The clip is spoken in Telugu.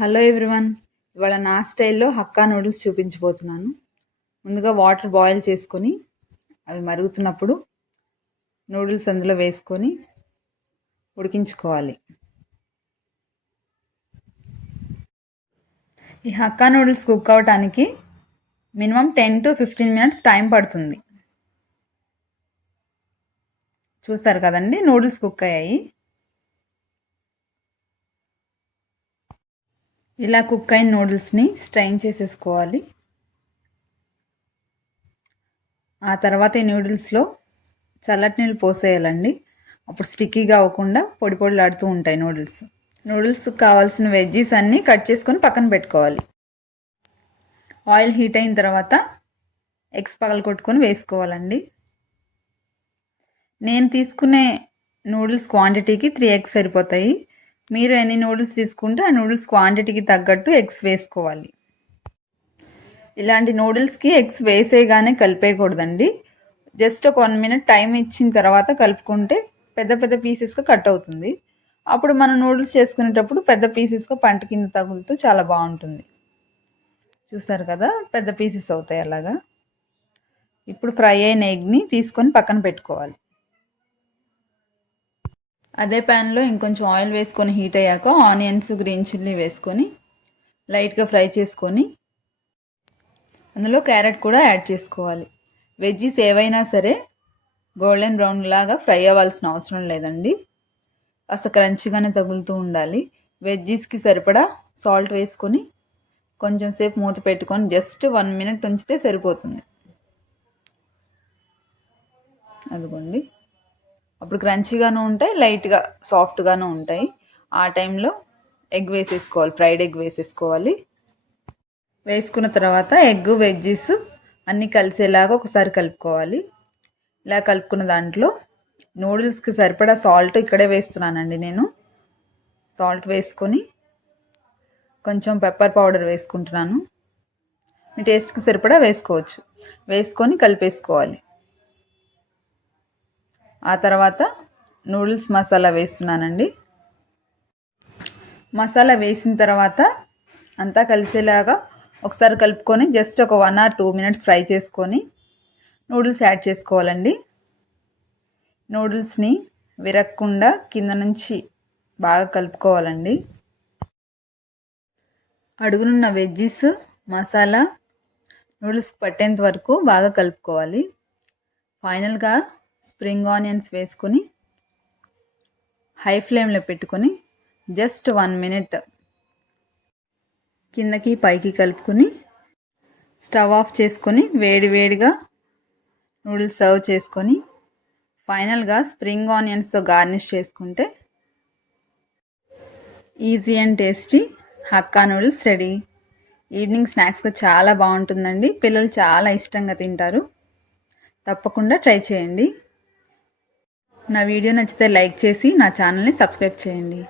Hello everyone. ఇవాళ నా స్టైల్లో హక్కా నూడిల్స్ చూపించబోతున్నాను. ముందుగా వాటర్ బాయిల్ చేసుకొని అవి మరుగుతున్నప్పుడు నూడిల్స్ అందులో వేసుకొని ఉడికించుకోవాలి. ఈ హక్కా నూడిల్స్ కుక్ అవటానికి మినిమం 10 to 15 minutes టైం పడుతుంది. చూస్తారు కదండి, నూడిల్స్ కుక్ అయ్యాయి. ఇలా కుక్ అయిన నూడిల్స్ని స్ట్రైన్ చేసేసుకోవాలి. ఆ తర్వాత ఈ నూడిల్స్లో చల్లటి నీళ్ళు పోసేయాలండి. అప్పుడు స్టిక్కీగా అవ్వకుండా పొడి పొడిలాడుతూ ఉంటాయి నూడిల్స్ కావాల్సిన వెజ్జీస్ అన్నీ కట్ చేసుకొని పక్కన పెట్టుకోవాలి. ఆయిల్ హీట్ అయిన తర్వాత ఎగ్స్ పగలగొట్టుకొని వేసుకోవాలండి. నేను తీసుకునే నూడిల్స్ క్వాంటిటీకి 3 eggs సరిపోతాయి. మీరు ఎన్ని నూడిల్స్ తీసుకుంటే ఆ నూడిల్స్ క్వాంటిటీకి తగ్గట్టు ఎగ్స్ వేసుకోవాలి. ఇలాంటి నూడిల్స్కి ఎగ్స్ వేసేయగానే కలిపేయకూడదండి. జస్ట్ ఒక 1 minute టైం ఇచ్చిన తర్వాత కలుపుకుంటే పెద్ద పెద్ద పీసెస్గా కట్ అవుతుంది. అప్పుడు మనం నూడిల్స్ చేసుకునేటప్పుడు పెద్ద పీసెస్గా పంట కింద తగులుతూ చాలా బాగుంటుంది. చూసారు కదా, పెద్ద పీసెస్ అవుతాయి అలాగా. ఇప్పుడు ఫ్రై అయిన ఎగ్ని తీసుకొని పక్కన పెట్టుకోవాలి. అదే ప్యాన్లో ఇంకొంచెం ఆయిల్ వేసుకొని హీట్ అయ్యాక ఆనియన్స్, గ్రీన్ చిల్లీ వేసుకొని లైట్గా ఫ్రై చేసుకొని అందులో క్యారెట్ కూడా యాడ్ చేసుకోవాలి. వెజ్జీస్ ఏవైనా సరే గోల్డెన్ బ్రౌన్ లాగా ఫ్రై అవ్వాల్సిన అవసరం లేదండి. కాస్త క్రంచిగానే తగులుతూ ఉండాలి. వెజ్జీస్కి సరిపడా సాల్ట్ వేసుకొని కొంచెం సేపు మూత పెట్టుకొని జస్ట్ 1 minute ఉంచితే సరిపోతుంది. అదిగోండి, అప్పుడు క్రంచీగాను ఉంటాయి, లైట్గా సాఫ్ట్గాను ఉంటాయి. ఆ టైంలో ఎగ్ వేసేసుకోవాలి, ఫ్రైడ్ ఎగ్ వేసేసుకోవాలి. వేసుకున్న తర్వాత ఎగ్, వెజ్జీస్ అన్నీ కలిసేలాగా ఒకసారి కలుపుకోవాలి. ఇలా కలుపుకున్న దాంట్లో నూడిల్స్కి సరిపడా సాల్ట్ ఇక్కడే వేస్తున్నానండి నేను. సాల్ట్ వేసుకొని కొంచెం పెప్పర్ పౌడర్ వేసుకుంటున్నాను. మీ టేస్ట్కి సరిపడా వేసుకోవచ్చు. వేసుకొని కలిపేసుకోవాలి. ఆ తర్వాత నూడిల్స్ మసాలా వేస్తున్నానండి. మసాలా వేసిన తర్వాత అంతా కలిసేలాగా ఒకసారి కలుపుకొని జస్ట్ ఒక 1 or 2 minutes ఫ్రై చేసుకొని నూడిల్స్ యాడ్ చేసుకోవాలండి. నూడిల్స్ని విరక్కుండా కింద నుంచి బాగా కలుపుకోవాలండి. అడుగునున్న వెజ్జీస్, మసాలా నూడిల్స్కి పట్టేంత వరకు బాగా కలుపుకోవాలి. ఫైనల్గా స్ప్రింగ్ ఆనియన్స్ వేసుకొని హై ఫ్లేమ్లో పెట్టుకొని జస్ట్ 1 minute కిందకి పైకి కలుపుకొని స్టవ్ ఆఫ్ చేసుకొని వేడివేడిగా నూడిల్స్ సర్వ్ చేసుకొని ఫైనల్గా స్ప్రింగ్ ఆనియన్స్తో గార్నిష్ చేసుకుంటే easy and tasty Hakka noodles ready. Evening స్నాక్స్గా చాలా బాగుంటుందండి. పిల్లలు చాలా ఇష్టంగా తింటారు. తప్పకుండా ట్రై చేయండి. నా వీడియో నచ్చితే లైక్ చేసి నా ఛానల్ని సబ్స్క్రైబ్ చేయండి.